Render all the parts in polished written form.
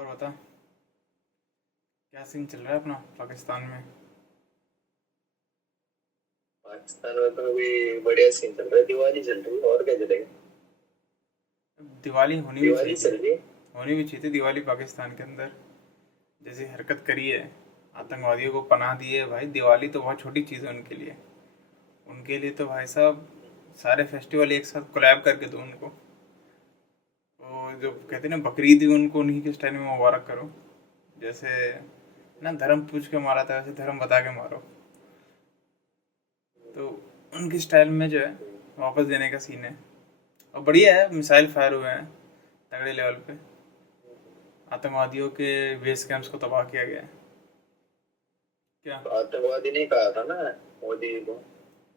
और बता, क्या सीन चल रहा है अपना पाकिस्तान में? पाकिस्तान में तो अभी बढ़िया सीन चल रहा है। दिवाली चल रही है और क्या चलेगा। अब दिवाली होनी भी चाहिए दिवाली थी। चल रही है। होनी भी चाहिए थी दिवाली पाकिस्तान के अंदर। जैसी हरकत करी है, आतंकवादियों को पनाह दी है भाई। दिवाली तो बहुत छोटी चीज़ है उनके लिए। उनके लिए तो भाई साहब सारे फेस्टिवल एक साथ कोलैब करके दो उनको। वो जो कहते हैं ना बकरीद, भी उनको उन्हीं के स्टाइल में मुबारक करो। जैसे ना धर्म पूछ के मारा था, वैसे धर्म बता के मारो। तो उनके स्टाइल में जो है वापस देने का सीन है। और बढ़िया है, मिसाइल फायर हुए हैं तगड़े लेवल पे। आतंकवादियों के बेस कैंप्स को तबाह किया गया है। क्या? तो आतंकवादी ने कहा था ना मोदी को।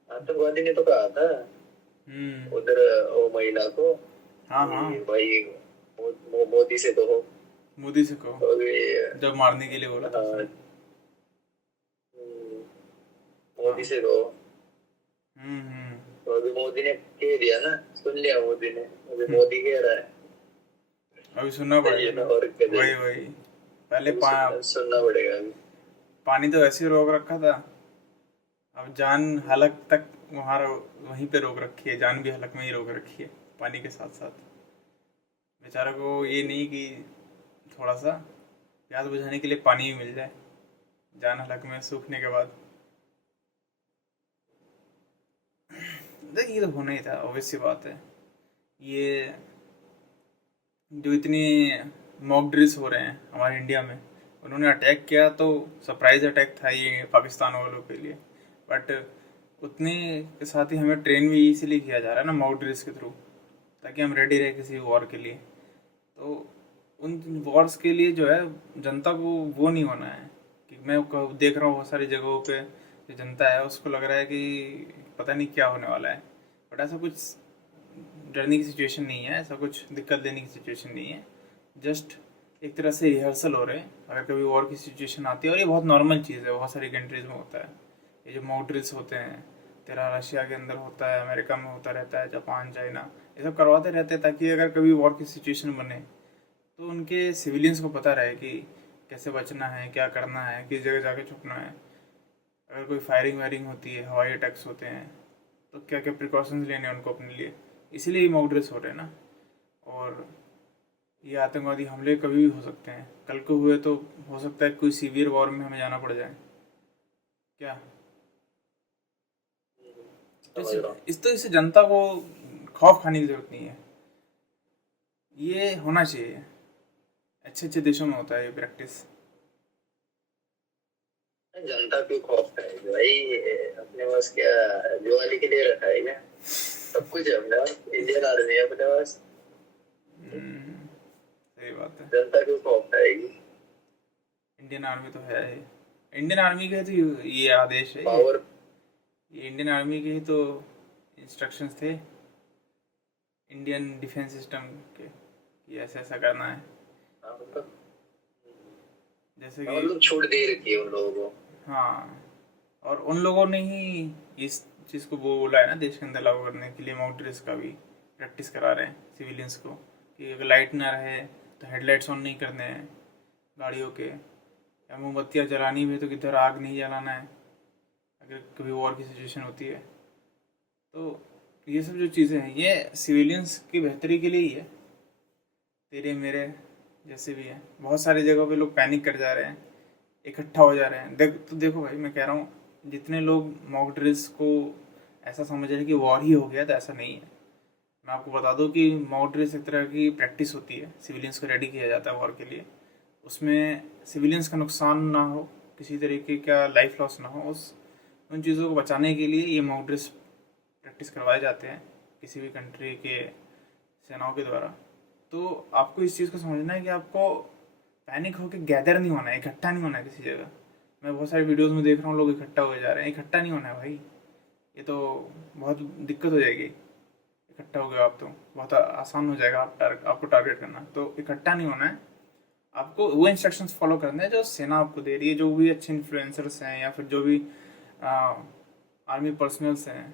आतंकवादी ने तो कहा था हम्म। उधर वो महिला को हाँ हाँ। कि भाई मोदी से तो हो। मोदी से कहो। तो अभी जब मारने के लिए बोला था उसने। हाँ, मोदी हाँ। से कहो। हम्म। तो अभी मोदी ने कह दिया ना, सुन लिया मोदी ने। अभी हम्म। मोदी कह रहा है। अभी सुनना सही पड़ेगा है ना। ना, और क्या वही चाहिए। वही। पहले अभी सुनना पड़ेगा अभी। पानी तो ऐसे ही रोक रखा था। अब जान हलक तक वहाँ वहीं पे रोक रखी है। जान भी हलक में ही रोक रखी है, पानी के साथ साथ। बेचारा को ये नहीं कि थोड़ा सा प्यास बुझाने के लिए पानी भी मिल जाए जान हलक में सूखने के बाद। देख, ये तो होना ही था, ऑब्वियस सी बात है। ये जो इतनी मॉक ड्रिल्स हो रहे हैं हमारे इंडिया में, उन्होंने अटैक किया तो सरप्राइज अटैक था ये पाकिस्तान वालों के लिए। बट उतने के साथ ही हमें ट्रेन भी इसीलिए किया जा रहा है ना, मॉक ड्रिल्स के थ्रू, ताकि हम रेडी रहे किसी वॉर के लिए। तो उन वॉर्स के लिए जो है जनता को वो नहीं होना है कि मैं देख रहा हूँ बहुत सारी जगहों पे जो जनता है उसको लग रहा है कि पता नहीं क्या होने वाला है। बट ऐसा कुछ डरने की सिचुएशन नहीं है, ऐसा कुछ दिक्कत देने की सिचुएशन नहीं है। जस्ट एक तरह से रिहर्सल हो रहे हैं अगर कभी वॉर की सिचुएशन आती है। और ये बहुत नॉर्मल चीज़ है, बहुत सारी कंट्रीज़ में होता है। ये जो मॉक ड्रिल्स होते हैं, तेरा रशिया के अंदर होता है, अमेरिका में होता रहता है, जापान, चाइना, ये सब करवाते रहते हैं ताकि अगर कभी वॉर की सिचुएशन बने तो उनके सिविलियंस को पता रहे कि कैसे बचना है, क्या करना है, किस जगह जाके छुपना है। अगर कोई फायरिंग वायरिंग होती है, हवाई अटैक्स होते हैं, तो क्या क्या प्रिकॉशंस लेने हैं उनको अपने लिए। इसीलिए ये मॉक ड्रिल्स हो रहे हैं ना। और ये आतंकवादी हमले कभी भी हो सकते हैं। कल को हुए तो हो सकता है कोई सीवियर वॉर में हमें जाना पड़ जाए। क्या? तो समझ रहा हूँ। इससे जनता को खौफ खाने की जरूरत नहीं है। ये होना चाहिए। अच्छे अच्छे देशों में होता है ये प्रैक्टिस। जनता क्यों खौफ खाएगी भाई। अपने पास क्या दिवाली के लिए रखा है क्या। सब कुछ है अपने पास। इंडियन आर्मी है अपने पास। सही बात है। जनता क्यों खौफ खाएगी। इंडियन आर्मी तो है ही। इंडियन आर्मी के तो ये आदेश है ये। पावर। ये इंडियन आर्मी के ही तो इंस्ट्रक्शंस थे, इंडियन डिफेंस सिस्टम के, कि ऐसा ऐसा करना है। मतलब जैसे हाँ, कि मतलब छूट दे रखी है उन लोगों को। हाँ, और उन लोगों ने ही इस चीज़ को वो बोला है ना देश के अंदर लागू करने के लिए। मॉक ड्रिल्स का भी प्रैक्टिस करा रहे हैं सिविलियंस को कि अगर लाइट ना रहे तो हेडलाइट्स ऑन नहीं करने हैं गाड़ियों के, या मोमबत्तियाँ जलानी भी है तो किधर आग नहीं जलाना है अगर कभी वॉर की सिचुएशन होती है। तो ये सब जो चीज़ें हैं ये सिविलियंस की बेहतरी के लिए ही है। तेरे मेरे जैसे भी हैं, बहुत सारी जगहों पे लोग पैनिक कर जा रहे हैं, इकट्ठा हो जा रहे हैं। तो देखो भाई, मैं कह रहा हूँ जितने लोग मॉक ड्रिल्स को ऐसा समझ रहे हैं कि वॉर ही हो गया, तो ऐसा नहीं है। मैं आपको बता दूं कि मॉक ड्रिल्स एक तरह की प्रैक्टिस होती है, सिविलियंस को रेडी किया जाता है वॉर के लिए। उसमें सिविलियंस का नुकसान ना हो, किसी तरीके का लाइफ लॉस ना हो, उस उन चीज़ों को बचाने के लिए ये मॉक ड्रिल्स प्रैक्टिस करवाए जाते हैं किसी भी कंट्री के सेनाओं के द्वारा। तो आपको इस चीज़ को समझना है कि आपको पैनिक होकर गैदर नहीं होना है, इकट्ठा नहीं होना है किसी जगह। मैं बहुत सारी वीडियोस में देख रहा हूँ लोग इकट्ठा हो जा रहे हैं। इकट्ठा नहीं होना है भाई, ये तो बहुत दिक्कत हो जाएगी। इकट्ठा हो गए आप तो बहुत आसान हो जाएगा आपको टारगेट करना। तो इकट्ठा नहीं होना है, आपको वो इंस्ट्रक्शंस फॉलो करने हैं जो सेना आपको दे रही है। जो भी अच्छे इन्फ्लुएंसर्स हैं या फिर जो भी आर्मी पर्सनल्स हैं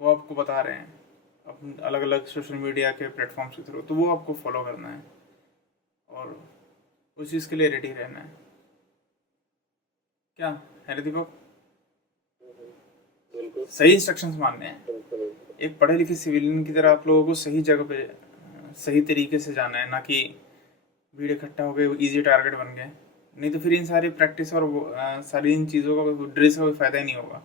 वो आपको बता रहे हैं अपन अलग अलग सोशल मीडिया के प्लेटफॉर्म्स के थ्रू, तो वो आपको फॉलो करना है। और उस चीज़ के लिए रेडी रहना है। क्या है रे दीपक? बिल्कुल सही इंस्ट्रक्शंस मानने हैं। बिल्कुल। एक पढ़े लिखे सिविलियन की तरह आप लोगों को सही जगह पे सही तरीके से जाना है, ना कि भीड़ इकट्ठा हो गए इजी टारगेट बन गए। नहीं तो फिर इन सारी प्रैक्टिस और सारी इन चीज़ों का ड्रेस का कोई फ़ायदा ही नहीं होगा।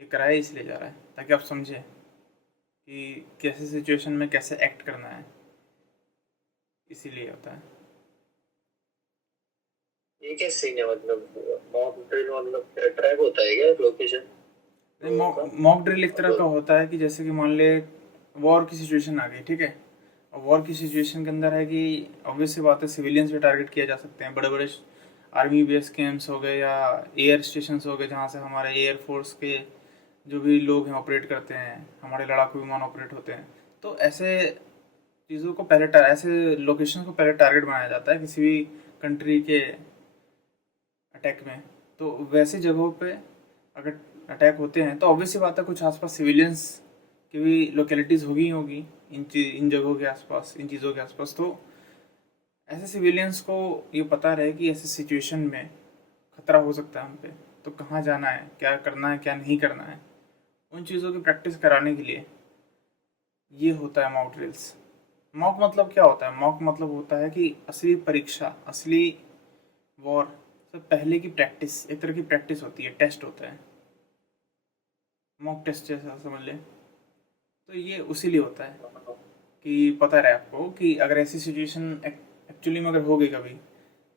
ये कराया इसलिए जा रहा है ताकि आप समझें कि कैसे सिचुएशन में कैसे एक्ट करना है, इसीलिए होता है। ये क्या सीन है, मतलब मॉक ड्रिल मतलब ट्रैक होता है क्या लोकेशन का? मॉक ड्रिल एक तरह का मतलब होता है कि जैसे कि मान ले वॉर की सिचुएशन आ गई, ठीक है। और वॉर की सिचुएशन के अंदर है कि ऑब्वियस सी बात है सिविलियंस पे टारगेट किया जा सकते हैं। बड़े बड़े आर्मी बेस कैंप्स हो गए या एयर स्टेशन हो गए जहाँ से हमारे एयर फोर्स के जो भी लोग हैं ऑपरेट करते हैं, हमारे लड़ाकू विमान ऑपरेट होते हैं। तो ऐसे चीज़ों को पहले ऐसे लोकेशन को पहले टारगेट बनाया जाता है किसी भी कंट्री के अटैक में। तो वैसी जगहों पे अगर अटैक होते हैं तो ऑब्वियस सी बात है कुछ आसपास सिविलियंस की भी लोकेलिटीज़ होगी ही होगी इन जगहों के आसपास, इन चीज़ों के आसपास। तो ऐसे सिविलियंस को ये पता रहे कि ऐसे सिचुएशन में खतरा हो सकता है हम पे, तो कहाँ जाना है, क्या करना है, क्या नहीं करना है, उन चीज़ों की प्रैक्टिस कराने के लिए ये होता है मॉक ड्रिल्स। मॉक मतलब क्या होता है? मॉक मतलब होता है कि असली परीक्षा, असली वॉर से पहले की प्रैक्टिस, एक तरह की प्रैक्टिस होती है, टेस्ट होता है, मॉक टेस्ट जैसा समझ ले। तो ये उसी लिए होता है कि पता रहे आपको कि अगर ऐसी सिचुएशन एक्चुअली में अगर हो गई कभी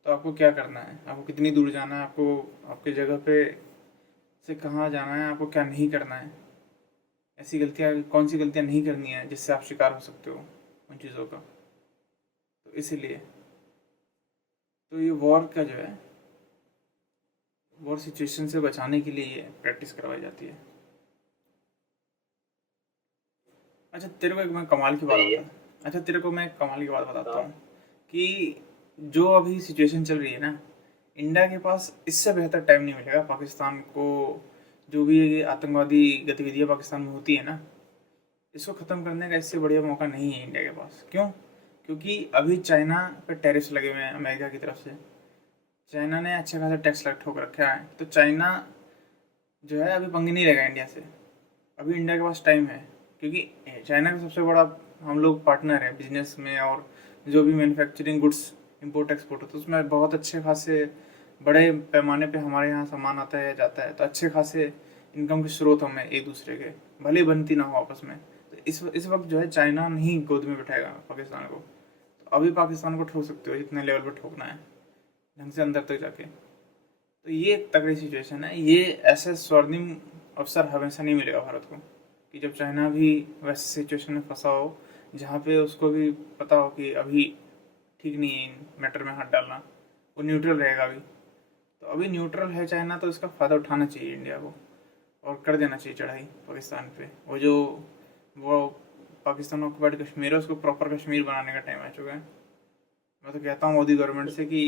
तो आपको क्या करना है, आपको कितनी दूर जाना है, आपको आपके जगह पे से कहाँ जाना है, आपको क्या नहीं करना है, ऐसी गलतियाँ कौन सी गलतियाँ नहीं करनी है जिससे आप शिकार हो सकते हो उन चीज़ों का। तो इसीलिए तो ये वॉर का जो है, वॉर सिचुएशन से बचाने के लिए ये प्रैक्टिस करवाई जाती है। अच्छा तेरे को एक मैं कमाल की बात सही है। बता अच्छा तेरे को मैं एक कमाल की बात बताता हाँ हूँ कि जो अभी सिचुएशन चल रही है ना, इंडिया के पास इससे बेहतर टाइम नहीं मिलेगा पाकिस्तान को। जो भी ये आतंकवादी गतिविधियाँ पाकिस्तान में होती है ना, इसको ख़त्म करने का इससे बढ़िया मौका नहीं है इंडिया के पास। क्यों? क्योंकि अभी चाइना पे टैरिफ्स लगे हुए हैं अमेरिका की तरफ से। चाइना ने अच्छे खासे टैक्स ठोक रखा है, तो चाइना जो है अभी पंगे नहीं लेगा इंडिया से। अभी इंडिया के पास टाइम है, क्योंकि चाइना का सबसे बड़ा हम लोग पार्टनर है बिजनेस में, और जो भी मैन्युफैक्चरिंग गुड्स इंपोर्ट एक्सपोर्ट होता है उसमें बहुत अच्छे खासे बड़े पैमाने पे हमारे यहाँ सामान आता है जाता है। तो अच्छे खासे इनकम के स्रोत हमें एक दूसरे के, भले बनती ना हो आपस में। तो इस वक्त जो है चाइना नहीं गोद में बिठाएगा पाकिस्तान को। तो अभी पाकिस्तान को ठोक सकते हो जितने लेवल पर ठोकना है, ढंग से अंदर तक जाके। तो ये एक तगड़ी सिचुएशन है। ये ऐसे स्वर्णिम अवसर हमेशा नहीं मिलेगा भारत को कि जब चाइना भी वैसे सिचुएशन में फंसा हो जहाँ पे उसको भी पता हो कि अभी ठीक नहीं है इन मैटर में हाथ डालना, वो न्यूट्रल रहेगा अभी। तो अभी न्यूट्रल है चाइना, तो इसका फ़ायदा उठाना चाहिए इंडिया को और कर देना चाहिए चढ़ाई पाकिस्तान पे। वो पाकिस्तान ऑक्युपाइड कश्मीर है, उसको प्रॉपर कश्मीर बनाने का टाइम आ चुका है। मैं तो कहता हूँ मोदी गवर्नमेंट से कि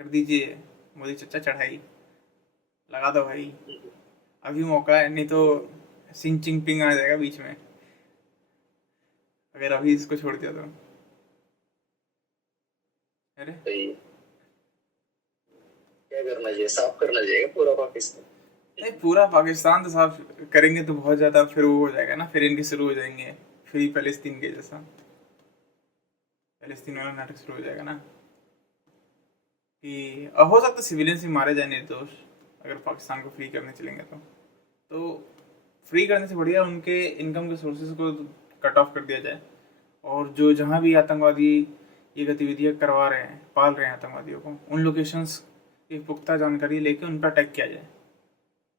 कर दीजिए मोदी चचा चढ़ाई, लगा दो भाई, अभी मौका है। नहीं तो सिंग चिंगपिंग आ जाएगा बीच में अगर अभी इसको छोड़ दिया तो। अरे सही है। क्या करना चाहिए, साफ करना चाहिए पूरा पाकिस्तान? नहीं, पूरा पाकिस्तान तो साफ करेंगे तो बहुत ज़्यादा फिर वो हो जाएगा ना, फिर इनके शुरू हो जाएंगे फ्री पैलेस्तीन के जैसा, पैलेस्तीन वाला नाटक शुरू हो जाएगा ना कि हो सकता है सिविलियंस भी मारे जाए निर्दोष अगर पाकिस्तान को फ्री करने चलेंगे तो फ्री करने से बढ़िया उनके इनकम के सोर्सेज को कट ऑफ कर दिया जाए। और जो जहाँ भी आतंकवादी ये गतिविधियाँ करवा रहे हैं, पाल रहे हैं आतंकवादियों को, उन लोकेशंस की पुख्ता जानकारी लेके उन पर अटैक किया जाए,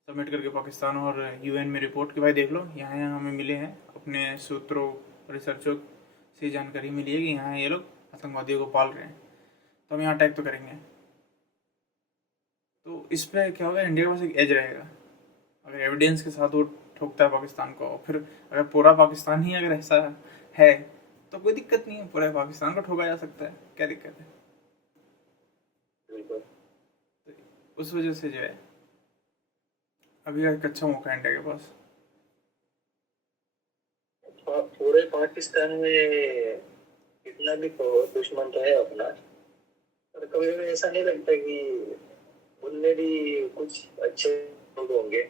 सबमिट करके पाकिस्तान और यूएन में रिपोर्ट कि भाई देख लो यहाँ यहाँ हमें मिले हैं, अपने सूत्रों रिसर्चों से जानकारी मिली है कि यहाँ ये लोग आतंकवादियों को पाल रहे हैं, तो हम यहाँ अटैक तो करेंगे। तो इस पर क्या होगा, इंडिया के पास एक एज रहेगा अगर एविडेंस के साथ वो ठोकता है पाकिस्तान को। और फिर अगर पूरा पाकिस्तान ही अगर ऐसा है तो कोई दिक्कत नहीं है, पूरे पाकिस्तान को ठोका जा सकता है, क्या दिक्कत है। बिल्कुल। तो उस वजह से जो है अभी एक अच्छा मौका है इंडिया के पास। पूरे पाकिस्तान में कितना भी दुश्मन तो है अपना, कभी कभी ऐसा नहीं लगता कि उनमें भी कुछ अच्छे लोग होंगे?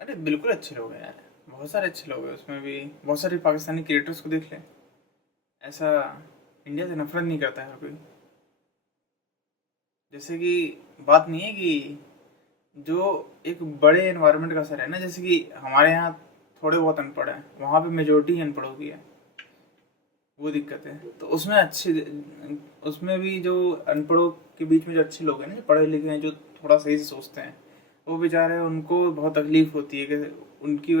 अरे बिल्कुल अच्छे लोग हैं यार, बहुत सारे अच्छे लोग हैं उसमें भी। बहुत सारे पाकिस्तानी क्रिएटर्स को देख लें, ऐसा इंडिया से नफरत नहीं करता है हर कोई। जैसे कि बात नहीं है कि जो एक बड़े एनवायरनमेंट का असर है ना, जैसे कि हमारे यहाँ थोड़े बहुत अनपढ़ हैं, वहाँ पे मेजोरिटी अनपढ़ों की है, वो दिक्कत है। तो उसमें अच्छे, उसमें भी जो अनपढ़ों के बीच में जो अच्छे लोग हैं ना, जो पढ़े लिखे हैं, जो थोड़ा सही से सोचते हैं, वो बेचारे, उनको बहुत तकलीफ होती है कि उनकी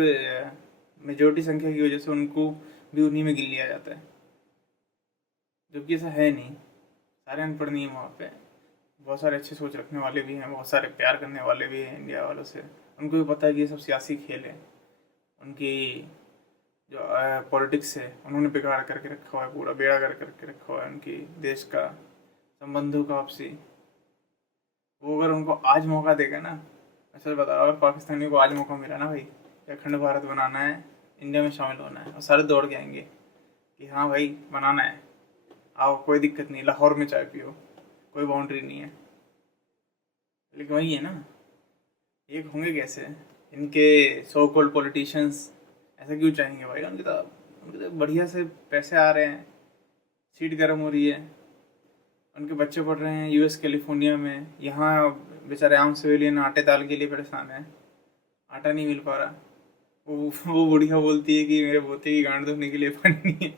मेजोरिटी संख्या की वजह से उनको भी उन्हीं में गिन लिया जाता है, जबकि ऐसा है नहीं। सारे अनपढ़ नहीं है वहाँ पे, बहुत सारे अच्छे सोच रखने वाले भी हैं, बहुत सारे प्यार करने वाले भी हैं इंडिया वालों से। उनको भी पता है कि ये सब सियासी खेल है। उनकी जो पॉलिटिक्स है, उन्होंने बिगाड़ करके रखा हुआ है, पूरा बेड़ा कर करके रखा हुआ है उनकी देश का, संबंधों का आपसी। वो अगर उनको आज मौका देगा ना, अच्छा बताओ, अगर पाकिस्तानी को आज मौका मिला ना भाई, या अखंड भारत बनाना है, इंडिया में शामिल होना है, और सारे दौड़ के आएंगे कि हाँ भाई बनाना है, आओ कोई दिक्कत नहीं, लाहौर में चाय पियो, कोई बाउंड्री नहीं है। लेकिन वही है ना, एक होंगे कैसे इनके सो कॉल्ड पॉलिटिशियंस? ऐसा क्यों चाहेंगे भाई? उनके तो बढ़िया से पैसे आ रहे हैं, सीट गर्म हो रही है, उनके बच्चे पढ़ रहे हैं यूएस कैलिफोर्निया में, यहाँ बेचारे आम सिविलियन आटे दाल के लिए परेशान है, आटा नहीं मिल पा रहा। वो बुढ़िया बोलती है कि मेरे पोते की गांड धोने के लिए पानी नहीं है,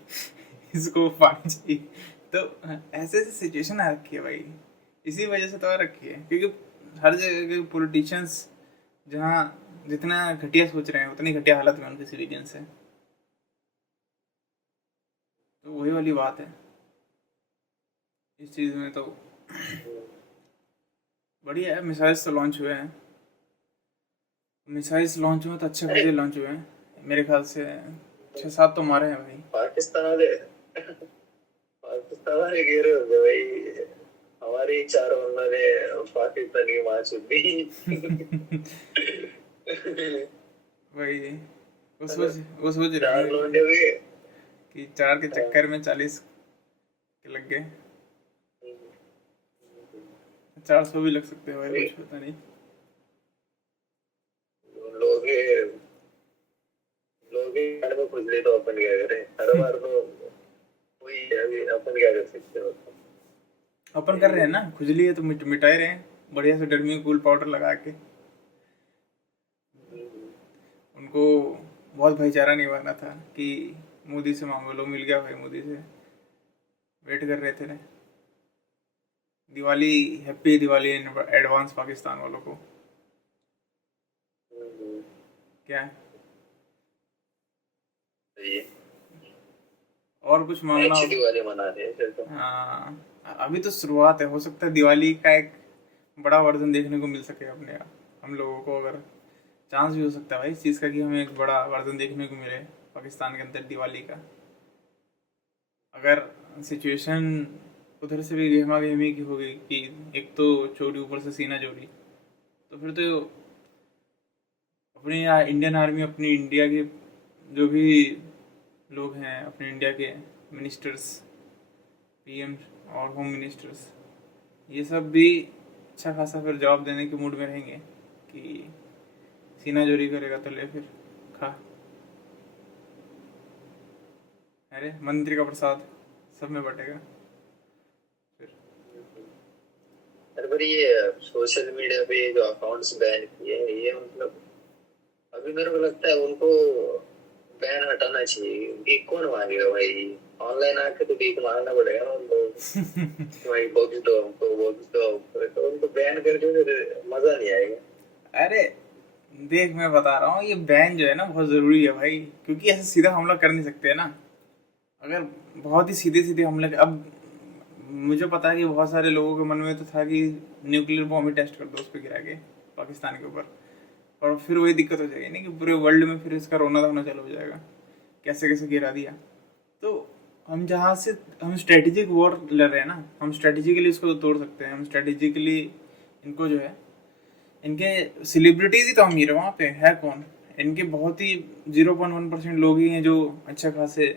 इसको पानी चाहिए। तो ऐसे ऐसे सिचुएशन आ रखी है भाई, इसी वजह से तो आ रखी है, क्योंकि हर जगह के पॉलिटिशियंस जहाँ जितना घटिया सोच रहे हैं, उतनी घटिया हालत में उनके सिविलियंस है। तो वही वाली बात है इस चीज़ में। तो बढ़िया है, मिसाइल्स तो लॉन्च हुए हैं, मिसाइल्स लॉन्च हुए तो अच्छे अरे खासे लॉन्च हुए हैं, मेरे ख्याल से 6-7 तो मारे हैं भाई। पाकिस्तान वाले पाकिस्तान वाले कह रहे होंगे भाई हमारी चार उन्होंने पाकिस्तान की माँ चुदी। वही वो सोच रहे चार होंगे लौंडे हुए। कि 4 के चक्कर में 40 के लग गए, 400 भी लग सकते हैं भाई, कुछ पता नहीं। लोग लोग में खुजले तो अपन क्या करें, हर बार तो वही है, अभी अपन क्या कर सकते हो? अपन कर रहे हैं ना, खुजली है तो मिटाए रहे हैं बढ़िया से डर्मी कूल पाउडर लगा के। उनको बहुत भाईचारा निभाना था कि मोदी से मांगो लो, मिल गया भाई मोदी से, वेट कर रहे थे ना। Diwali, happy Diwali in advance Pakistan वालों को। क्या है? सही है, और कुछ मांगना अच्छी हो? दिवाली मना रहे हैं फिर तो। हाँ, अभी तो शुरुआत है, हो सकता है दिवाली का एक बड़ा वर्जन देखने को मिल सके अपने हम लोगों को, अगर चांस भी हो सकता है भाई इस चीज़ का कि हमें एक बड़ा वर्जन देखने को मिले पाकिस्तान के अंदर दिवाली का। अगर सिचुएशन उधर से भी गहमा गहमी की होगी कि एक तो चोरी ऊपर से सीना चोरी, तो फिर तो अपनी इंडियन आर्मी, अपनी इंडिया के जो भी लोग हैं, अपने इंडिया के मिनिस्टर्स, पीएम और होम मिनिस्टर्स, ये सब भी अच्छा खासा फिर जवाब देने के मूड में रहेंगे कि सीना चोरी करेगा तो ले फिर खा। अरे मंत्री का प्रसाद सब में बटेगा फिर। अरे पर ये सोशल मीडिया पे जो अकाउंट्स बैन किए हैं, ये मतलब अभी मेरे को लगता है उनको बैन हटाना चाहिए, क्योंकि कौन मांगेगा भाई? ऑनलाइन आके तो भीख मांगना पड़ेगा ना उनको, भाई बॉक्स दो हमको, बॉक्स दो हमको, तो उनको बैन करके फिर मजा नहीं आएगा। अरे देख, मैं बता रहा हूँ, ये बैन जो है ना बहुत ज़रूरी है भाई, क्योंकि ऐसे सीधा हमला कर नहीं सकते है ना। अगर बहुत ही सीधे सीधे हमले, अब मुझे पता है कि बहुत सारे लोगों के मन में तो था कि न्यूक्लियर बॉम्ब ही टेस्ट कर दो उस पर गिरा के पाकिस्तान के ऊपर, और फिर वही दिक्कत हो जाएगी ना कि पूरे वर्ल्ड में फिर इसका रोना धोना चालू हो जाएगा, कैसे कैसे गिरा दिया। तो हम जहाँ से हम स्ट्रेटेजिक वॉर लड़ रहे हैं ना, हम स्ट्रेटेजिकली इसको तोड़ सकते हैं, हम स्ट्रेटेजिकली इनको जो है, इनके सेलिब्रिटीज ही तो हम ही रहे, वहाँ पे है कौन? इनके बहुत ही 0.1% लोग ही हैं जो अच्छे खासे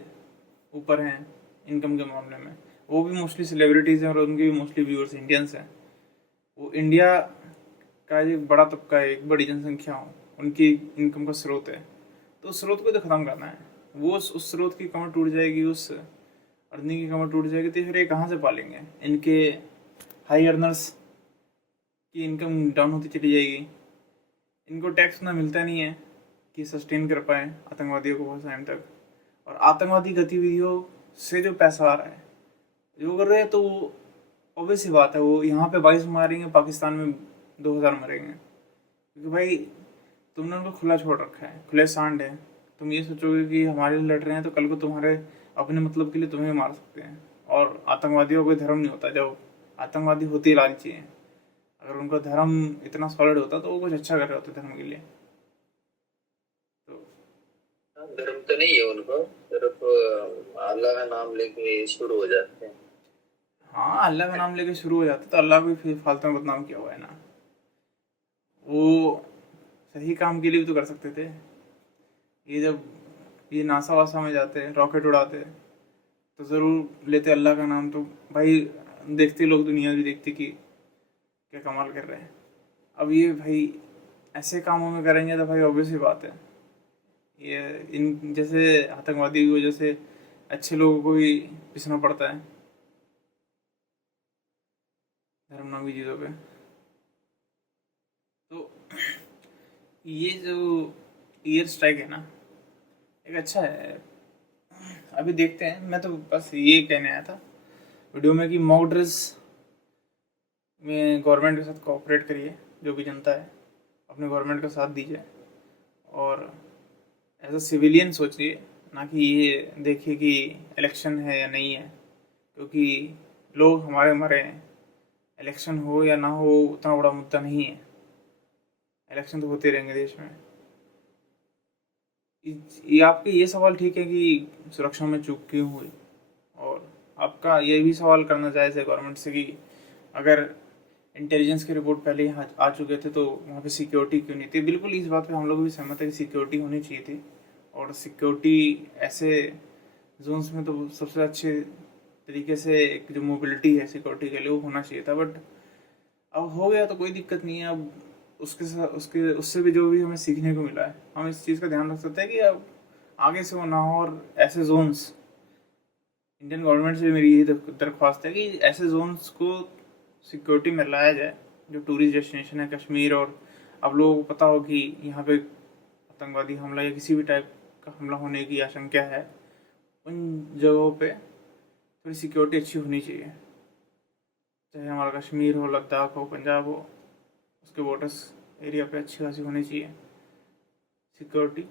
ऊपर हैं इनकम के मामले में। वो भी मोस्टली सेलिब्रिटीज़ हैं और उनके भी मोस्टली व्यूअर्स इंडियंस हैं। वो इंडिया का एक बड़ा तबका है, एक बड़ी जनसंख्या हो, उनकी इनकम का स्रोत है। तो उस स्रोत को तो ख़त्म करना है। वो उस स्रोत की कमर टूट जाएगी, उस अर्निंग की कमर टूट जाएगी, तो फिर ये कहाँ से पालेंगे? इनके हाई अर्नर्स की इनकम डाउन होती चली जाएगी। इनको टैक्स उतना मिलता नहीं है कि सस्टेन कर पाए आतंकवादियों को बहुत टाइम तक। और आतंकवादी गतिविधियों से जो पैसा आ रहा है, जो कर रहे हैं, तो वो ऑब्वियस सी बात है, वो यहाँ पे 22 मारेंगे, पाकिस्तान में 2000 मरेंगे। क्योंकि भाई तुमने उनको खुला छोड़ रखा है, खुले सांड है। तुम ये सोचोगे कि हमारे लिए लड़ रहे हैं तो कल को तुम्हारे अपने मतलब के लिए तुम्हें मार सकते हैं। और आतंकवादियों का कोई धर्म नहीं होता। जब आतंकवादी होते ही लालची हैं। अगर उनका धर्म इतना सॉलिड होता तो वो कुछ अच्छा कर रहे होते धर्म के लिए। तो धर्म तो नहीं है उनको, सिर्फ अल्लाह का नाम लेके शुरू हो जाते हैं। हाँ, अल्लाह का नाम लेके शुरू हो जाते तो अल्लाह को भी फिर फालतू में बदनाम किया हुआ है ना। वो सही काम के लिए भी तो कर सकते थे। ये जब ये नासा वासा में जाते, रॉकेट उड़ाते, तो ज़रूर लेते अल्लाह का नाम। तो भाई देखते लोग, दुनिया भी देखती कि क्या कमाल कर रहे हैं। अब ये भाई ऐसे कामों में करेंगे तो भाई ऑब्वियस ही बात है, ये इन जैसे आतंकवादी की वजह से अच्छे लोगों को भी पिसना पड़ता है धर्म नामी चीज़ों पे। तो ये जो एयर स्ट्राइक है ना, एक अच्छा है। अभी देखते हैं। मैं तो बस ये कहने आया था वीडियो में कि मॉक ड्रिल्स में गवर्नमेंट के साथ कोऑपरेट करिए। जो भी जनता है अपने गवर्नमेंट का साथ दीजिए, और एज अ सिविलियन सोचिए, ना कि ये देखिए कि इलेक्शन है या नहीं है। क्योंकि लोग हमारे मरे हैं, इलेक्शन हो या ना हो उतना बड़ा मुद्दा नहीं है। इलेक्शन तो होते रहेंगे देश में। ये आपके ये सवाल ठीक है कि सुरक्षा में चूक क्यों हुई, और आपका ये भी सवाल करना जायज़ है गवर्नमेंट से कि अगर इंटेलिजेंस की रिपोर्ट पहले यहाँ आ चुके थे तो वहाँ पे सिक्योरिटी क्यों नहीं थी। बिल्कुल इस बात पे हम लोग भी सहमत है कि सिक्योरिटी होनी चाहिए थी, और सिक्योरिटी ऐसे जोन्स में तो सबसे अच्छे तरीके से एक जो मोबिलिटी है सिक्योरिटी के लिए वो होना चाहिए था। बट अब हो गया तो कोई दिक्कत नहीं है। अब उसके साथ उससे भी जो भी हमें सीखने को मिला है, हम इस चीज़ का ध्यान रख सकते हैं कि अब आगे से वो ना हो। और ऐसे जोन्स, इंडियन गवर्नमेंट से मेरी यही दरख्वास्त है कि ऐसे जोन्स को सिक्योरिटी में लाया जाए जो टूरिस्ट डेस्टिनेशन है कश्मीर। और आप लोगों को पता हो कि यहाँ पे आतंकवादी हमला या किसी भी टाइप का हमला होने की आशंका है, उन जगहों पे थोड़ी सिक्योरिटी अच्छी होनी चाहिए। चाहे हमारा कश्मीर हो, लद्दाख हो, पंजाब हो, उसके बॉर्डर्स एरिया पे अच्छी खासी होनी चाहिए सिक्योरिटी।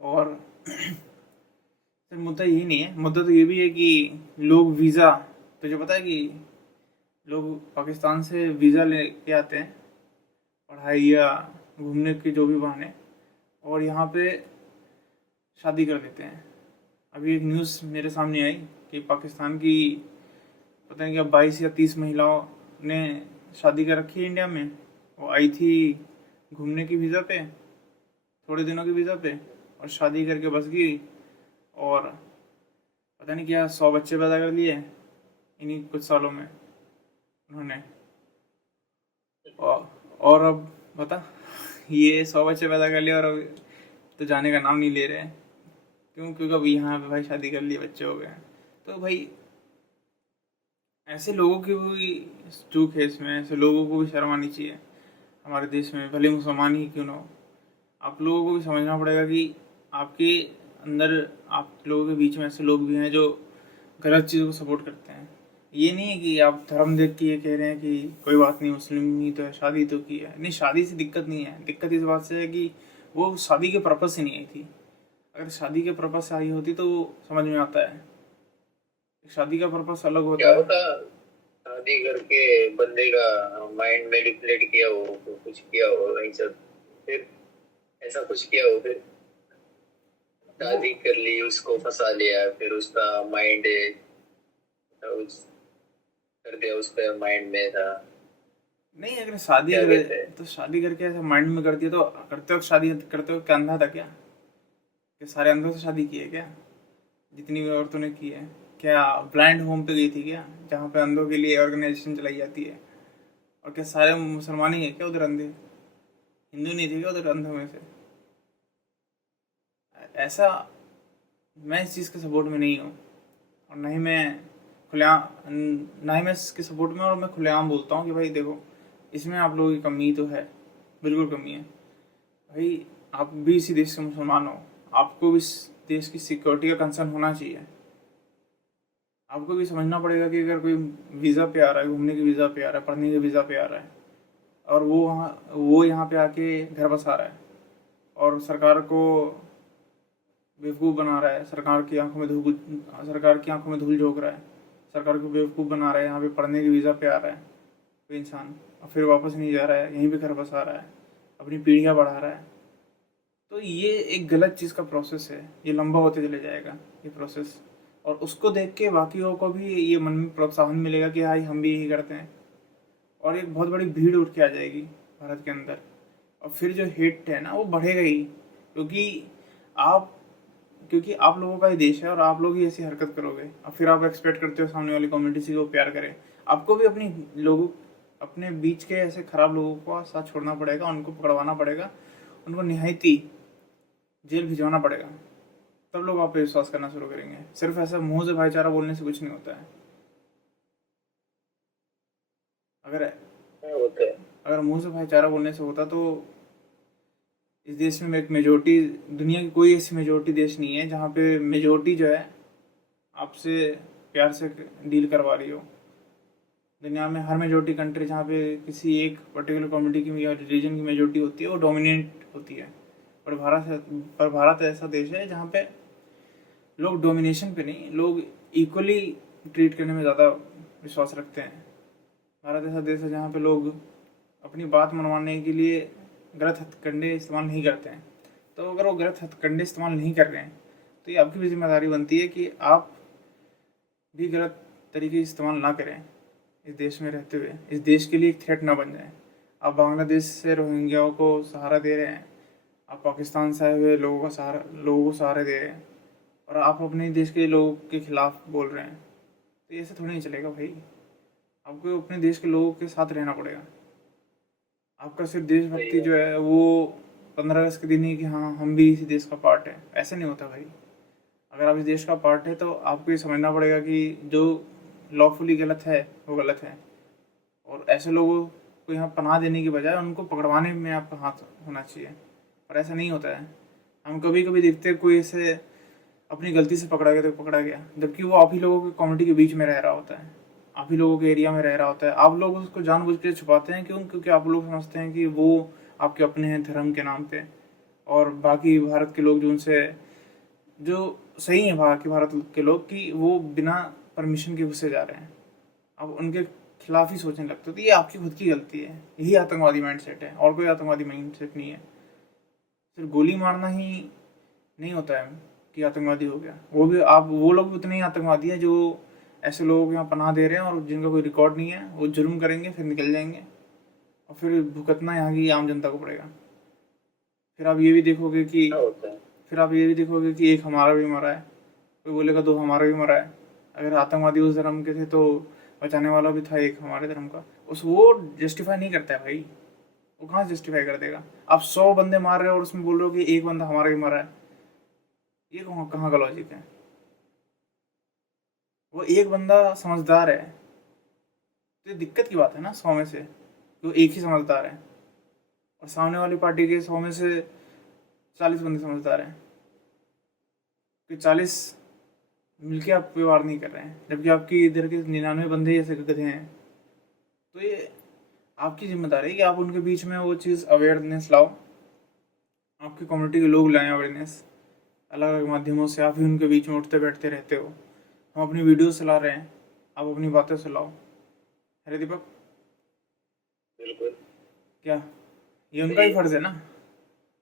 और सिर्फ मुद्दा यही नहीं है, मुद्दा तो ये भी है कि लोग वीज़ा, तुझे पता है कि लोग पाकिस्तान से वीज़ा लेके आते हैं पढ़ाई या घूमने के जो भी बहाने, और यहाँ पे शादी कर देते हैं। अभी एक न्यूज़ मेरे सामने आई कि पाकिस्तान की पता नहीं क्या 22 या 30 महिलाओं ने शादी कर रखी है इंडिया में। वो आई थी घूमने की वीज़ा पे, थोड़े दिनों की वीज़ा पे, और शादी करके बस गई। और पता नहीं क्या 100 बच्चे पैदा कर लिए इन्हीं कुछ सालों में उन्होंने। और अब बता, ये 100 बच्चे पैदा कर लिए और अब तो जाने का नाम नहीं ले रहे हैं। क्यों? क्योंकि अब यहाँ पे भाई शादी कर लिए, बच्चे हो गए। तो भाई ऐसे लोगों की भी चूक है इसमें, ऐसे लोगों को भी शर्म आनी चाहिए हमारे देश में, भले मुसलमान ही क्यों ना हो। आप लोगों को भी समझना पड़ेगा कि आपके अंदर, आप लोगों के बीच में ऐसे लोग भी हैं जो गलत चीज़ों को सपोर्ट करते हैं। ये नहीं है कि आप धर्म देख के ये कह रहे हैं कि कोई बात नहीं, मुस्लिम ही तो है, शादी तो की है। नहीं, शादी से दिक्कत नहीं है, दिक्कत इस बात से है कि वो शादी के पर्पज़ से नहीं आई थी। अगर शादी के पर्पज़ से आई होती तो समझ में आता है, शादी का पर्पज़ अलग क्या होता है। होता, शादी करके बंदे का माइंड मैनिपुलेट किया हो, कुछ किया हो, नहीं सब, फिर ऐसा कुछ किया हो, फिर शादी कर ली, उसको फंसा लिया, फिर उसका माइंड कर दिया, उसका माइंड में था नहीं, अगर शादी क्या करे कहते हैं। तो शादी करके ऐसे माइंड में कर दिया तो करते वक्त, शादी करते वक्त क्या अंधा था क्या? कि सारे अंधों से शादी की है क्या जितनी भी औरतों ने की है? क्या ब्लाइंड होम पे गई थी क्या, जहाँ पे अंधों के लिए ऑर्गेनाइजेशन चलाई जाती है? और क्या सारे मुसलमान ही है क्या उधर अंधे? हिंदू नहीं थे क्या उधर अंधों में से? ऐसा, मैं इस चीज़ के सपोर्ट में नहीं हूँ। और ना ही मैं खुलेआम ना ही मैं इसके सपोर्ट में, और मैं खुलेआम बोलता हूँ कि भाई देखो, इसमें आप लोगों की कमी तो है, बिल्कुल कमी है भाई। आप भी इसी देश के मुसलमान हो, आपको भी इस देश की सिक्योरिटी का कंसर्न होना चाहिए। आपको भी समझना पड़ेगा कि अगर कोई वीज़ा पे आ रहा है, घूमने के वीज़ा पे आ रहा है, पढ़ने के वीज़ा पे आ रहा है, और वो यहाँ पे आके घर बसा रहा है, और सरकार को बेवकूफ़ बना रहा है, सरकार की आंखों में धूल झोंक रहा है, सरकार को बेवकूफ़ बना रहा है, यहाँ पे पढ़ने के वीज़ा पे आ रहा है कोई इंसान, और फिर वापस नहीं जा रहा है, यहीं पे घर बसा रहा है, अपनी पीढ़ियाँ बढ़ा रहा है। तो ये एक गलत चीज़ का प्रोसेस है, ये लंबा होते चले जाएगा ये प्रोसेस। और उसको देख के बाकियों को भी ये मन में प्रोत्साहन मिलेगा कि हाँ हम भी यही करते हैं, और एक बहुत बड़ी भीड़ उठ के आ जाएगी भारत के अंदर। और फिर जो हेट है ना वो बढ़ेगा ही, क्योंकि आप क्योंकि आप लोगों का ही देश है, और आप लोग ही ऐसी हरकत करोगे, और फिर आप एक्सपेक्ट करते हो सामने वाली कम्युनिटी से वो प्यार करे। आपको भी अपने बीच के ऐसे खराब लोगों को साथ छोड़ना पड़ेगा, उनको पकड़वाना पड़ेगा, उनको निहायती जेल भिजवाना पड़ेगा, तब लोग आप पे विश्वास करना शुरू करेंगे। सिर्फ ऐसा मुंह से भाईचारा बोलने से कुछ नहीं होता है। अगर हाँ होता है। अगर मुंह से भाईचारा बोलने से होता तो इस देश में एक मेजोरिटी, दुनिया की कोई ऐसी मेजोरिटी देश नहीं है जहाँ पे मेजोरिटी जो है आपसे प्यार से डील करवा रही हो। दुनिया में हर मेजोरिटी कंट्री जहाँ पे किसी एक पर्टिकुलर कम्युनिटी की या रिलीजन की मेजोरिटी होती है वो डोमिनेट होती है। पर भारत ऐसा देश है जहाँ पे लोग डोमिनेशन पे नहीं, लोग इक्वली ट्रीट करने में ज़्यादा विश्वास रखते हैं। भारत ऐसा देश है जहाँ पे लोग अपनी बात मनवाने के लिए गलत हथकंडे इस्तेमाल नहीं करते हैं। तो अगर वो गलत हथकंडे इस्तेमाल नहीं कर रहे हैं तो ये आपकी भी जिम्मेदारी बनती है कि आप भी गलत तरीके इस्तेमाल ना करें। इस देश में रहते हुए इस देश के लिए एक थ्रेट ना बन जाए। आप बांग्लादेश से रोहिंग्याओं को सहारा दे रहे हैं, आप पाकिस्तान से आए हुए लोगों को सहारा दे रहे हैं, और आप अपने देश के लोगों के खिलाफ बोल रहे हैं। तो ऐसे थोड़ी नहीं चलेगा भाई। आपको अपने देश के लोगों के साथ रहना पड़ेगा। आपका सिर्फ देशभक्ति जो है वो 15 अगस्त के दिन ही कि हाँ हम भी इसी देश का पार्ट है, ऐसे नहीं होता भाई। अगर आप इस देश का पार्ट है तो आपको ये समझना पड़ेगा कि जो लॉफुली गलत है वो गलत है, और ऐसे लोगों को यहाँ पनाह देने की बजाय उनको पकड़वाने में आपका हाथ होना चाहिए। पर ऐसा नहीं होता है। हम कभी कभी देखते हैं कोई ऐसे अपनी गलती से पकड़ा गया तो पकड़ा गया, जबकि वो आप ही लोगों की कम्युनिटी के बीच में रह रहा होता है, आप ही लोगों के एरिया में रह रहा होता है। आप लोग उसको जानबूझ के छुपाते हैं, क्यों? क्योंकि आप लोग समझते हैं कि वो आपके अपने हैं धर्म के नाम पे, और बाकी भारत के लोग जो उनसे जो सही है, भारत के लोग कि वो बिना परमिशन के घुसे जा रहे हैं, अब उनके खिलाफ ही सोचने लगते हो। तो ये आपकी खुद की गलती है। यही आतंकवादी माइंडसेट है, और कोई आतंकवादी माइंडसेट नहीं है। सिर्फ गोली मारना ही नहीं होता है कि आतंकवादी हो गया। वो लोग भी उतने ही आतंकवादी हैं जो ऐसे लोगों को यहाँ पनाह दे रहे हैं, और जिनका कोई रिकॉर्ड नहीं है, वो जुर्म करेंगे फिर निकल जाएंगे, और फिर भुगतना यहाँ की आम जनता को पड़ेगा। फिर आप ये भी देखोगे कि हाँ होता है। एक हमारा भी मरा है, कोई बोलेगा दो हमारा भी मरा है। अगर आतंकवादी उस धर्म के थे तो बचाने वाला भी था एक हमारे धर्म का। उस वो जस्टिफाई नहीं करता है भाई, वो कहाँ से जस्टिफाई कर देगा? आप 100 बंदे मार रहे हो और उसमें बोल रहे हो कि एक बंदा हमारा भी मरा है, ये कहाँ का लॉजिक है? वो एक बंदा समझदार है तो ये दिक्कत की बात है ना, 100 में से तो एक ही समझदार है, और सामने वाली पार्टी के 100 में से 40 बंदे समझदार हैं, कि 40 मिलके आप पे वार नहीं कर रहे हैं, जबकि आपकी इधर के 99 बंदे ऐसे गधे हैं। तो ये आपकी जिम्मेदारी है कि आप उनके बीच में वो चीज़ अवेयरनेस लाओ, आपकी कम्युनिटी के लोग लाएं अवेयरनेस। अलग अलग माध्यमों से आप ही उनके बीच में उठते बैठते रहते हो। हम अपनी वीडियो चला रहे हैं, आप अपनी बातें सुनाओ। अरे दीपक, बिल्कुल क्या ये उनका ही फर्ज है ना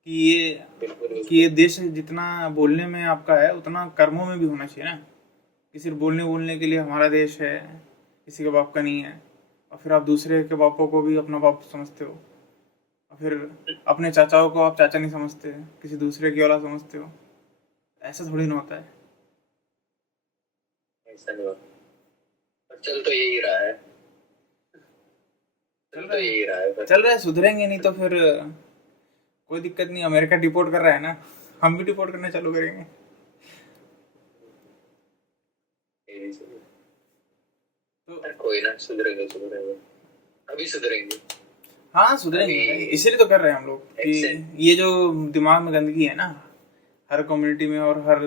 कि ये बिल्कुल कि ये देश जितना बोलने में आपका है उतना कर्मों में भी होना चाहिए ना, कि सिर्फ बोलने बोलने के लिए हमारा देश है, किसी का बाप का नहीं है, और फिर आप दूसरे के बापों को भी अपना बाप समझते हो, और फिर अपने चाचाओं को आप चाचा नहीं समझते, किसी दूसरे की औलाद समझते हो। ऐसा थोड़ी ना होता है। ऐसा नहीं होता, पर चल तो यही रहा है, चल तो यही रहा है बस। चल रहा है, सुधरेंगे नहीं तो फिर कोई दिक्कत नहीं, अमेरिका डिपोर्ट कर रहा है ना, हम भी डिपोर्ट करना चालू करेंगे। यही सही। तो पर कोई ना, सुधरेंगे सुधरेंगे, अभी सुधरेंगे। हाँ सुधरेंगे अभी भाई, इसीलिए तो कर रहे हैं हम लोग कि एक्सेंट ये जो दिमाग में गंदगी है ना हर कम्युनिटी में और हर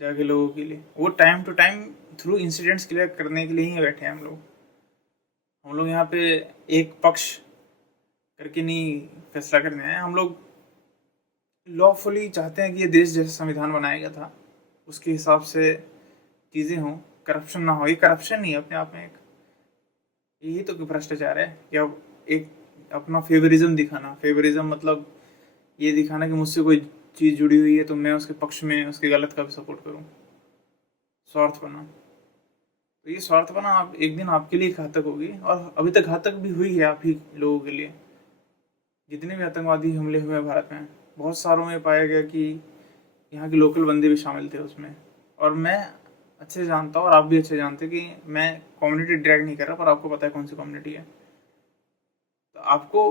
जगह के लोगों के लिए, वो time to time through incidents clear करने के लिए ही बैठे हैं हम लोग। हम लोग यहाँ पे एक पक्ष करके नहीं फैसला करने आए हम लोग, लॉफुली चाहते हैं कि ये देश जैसे संविधान बनाया गया था उसके हिसाब से चीज़ें हों, करप्शन ना हो। ये करप्शन नहीं है अपने आप में एक, यही तो भ्रष्टाचार है कि अब एक अपना फेवरिज्म दिखाना। फेवरिज्म मतलब ये दिखाना कि मुझसे कोई चीज़ जुड़ी हुई है तो मैं उसके पक्ष में उसके गलत का भी सपोर्ट करूं। स्वार्थपना, तो ये स्वार्थपना आप एक दिन आपके लिए घातक होगी, और अभी तक घातक भी हुई है आप ही लोगों के लिए। जितने भी आतंकवादी हमले हुए हैं भारत में, बहुत सारों में पाया गया कि यहाँ के लोकल बंदे भी शामिल थे उसमें। और मैं अच्छे से जानता हूँ और आप भी अच्छे जानते कि मैं कम्युनिटी ड्रैग नहीं कर रहा, पर आपको पता है कौन सी कम्युनिटी है। तो आपको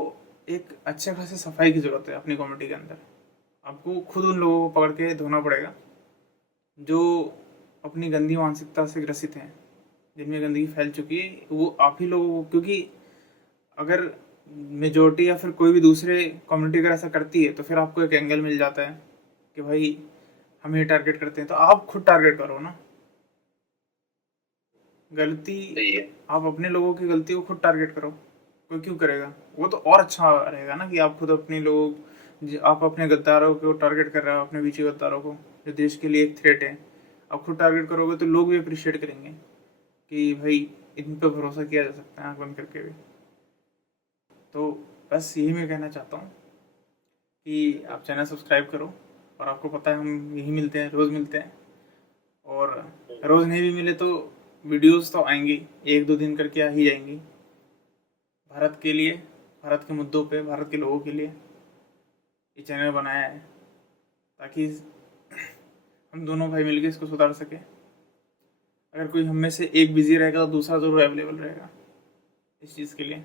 एक अच्छे खासे सफाई की ज़रूरत है अपनी कम्युनिटी के अंदर। आपको खुद उन लोगों को पकड़ के धोना पड़ेगा जो अपनी गंदी मानसिकता से ग्रसित हैं, जिनमें गंदगी फैल चुकी है। वो आप ही लोगों को, क्योंकि अगर मेजोरिटी या फिर कोई भी दूसरे कम्युनिटी अगर ऐसा करती है तो फिर आपको एक एंगल मिल जाता है कि भाई हम ये टारगेट करते हैं, तो आप खुद टारगेट करो ना। गलती सही है। आप अपने लोगों की गलती को खुद टारगेट करो, कोई क्यों करेगा? वो तो और अच्छा रहेगा ना कि आप खुद अपने लोग, आप अपने गद्दारों को टारगेट कर रहे हो, अपने पीछे गद्दारों को जो देश के लिए एक थ्रेट है, आप खुद टारगेट करोगे तो लोग भी अप्रिशिएट करेंगे कि भाई इन पर भरोसा किया जा सकता है आँख बंद करके भी। तो बस यही मैं कहना चाहता हूँ कि आप चैनल सब्सक्राइब करो, और आपको पता है हम यही मिलते हैं, रोज़ मिलते हैं। और रोज़ नहीं भी मिले तो वीडियोस तो आएंगी, एक दो दिन करके आ ही जाएंगी, भारत के लिए, भारत के मुद्दों पे, भारत के लोगों के लिए ये चैनल बनाया है ताकि हम दोनों भाई मिलकर इसको सुधार सके। अगर कोई हम में से एक बिजी रहेगा तो दूसरा ज़रूर अवेलेबल रहेगा इस चीज़ के लिए,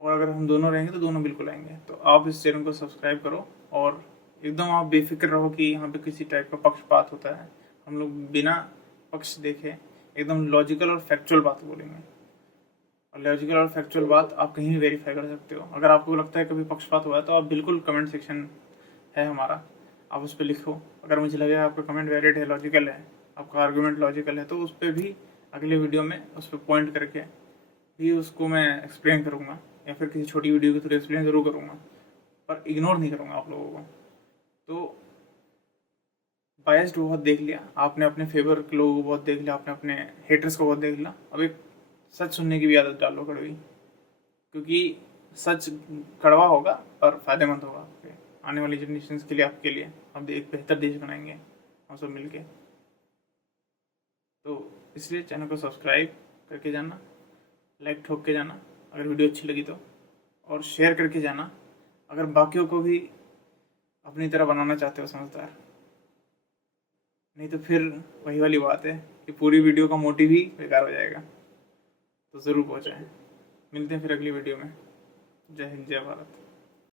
और अगर हम दोनों रहेंगे तो दोनों बिल्कुल आएंगे। तो आप इस चैनल को सब्सक्राइब करो, और एकदम आप बेफिक्र रहो कि यहाँ पे किसी टाइप का पक्षपात होता है। हम लोग बिना पक्ष देखे एकदम लॉजिकल और फैक्चुअल बात बोलेंगे, और लॉजिकल और फैक्चुअल बात आप कहीं भी वेरीफाई कर सकते हो। अगर आपको लगता है कभी पक्षपात हुआ है तो आप बिल्कुल कमेंट सेक्शन है हमारा, आप उस पर लिखो। अगर मुझे लगेगा आपका कमेंट वैलिड है, लॉजिकल है, आपका आर्गूमेंट लॉजिकल है, तो उस पर भी अगले वीडियो में उस पर पॉइंट करके भी उसको मैं एक्सप्लेन करूँगा, या फिर किसी छोटी वीडियो के थ्रू एक्सप्लेन ज़रूर करूँगा, पर इग्नोर नहीं करूँगा आप लोगों को। तो बायस्ड बहुत देख लिया आपने, अपने फेवर के लोगों को बहुत देख लिया आपने, अपने हेटर्स को बहुत देख लिया। अब एक सच सुनने की भी आदत डालो कड़वी, क्योंकि सच कड़वा होगा पर फायदेमंद होगा आपके आने वाली जनरेशन के लिए, आपके लिए। अब एक बेहतर देश बनाएंगे हम सब मिलके। तो इसलिए चैनल को सब्सक्राइब करके जाना, लाइक ठोक के जाना अगर वीडियो अच्छी लगी तो, और शेयर करके जाना अगर बाकियों को भी अपनी तरह बनाना चाहते हो समझदार। नहीं तो फिर वही वाली बात है कि पूरी वीडियो का मोटिव ही बेकार हो जाएगा। तो ज़रूर पहुँचाएँ। मिलते हैं फिर अगली वीडियो में। जय हिंद, जय भारत।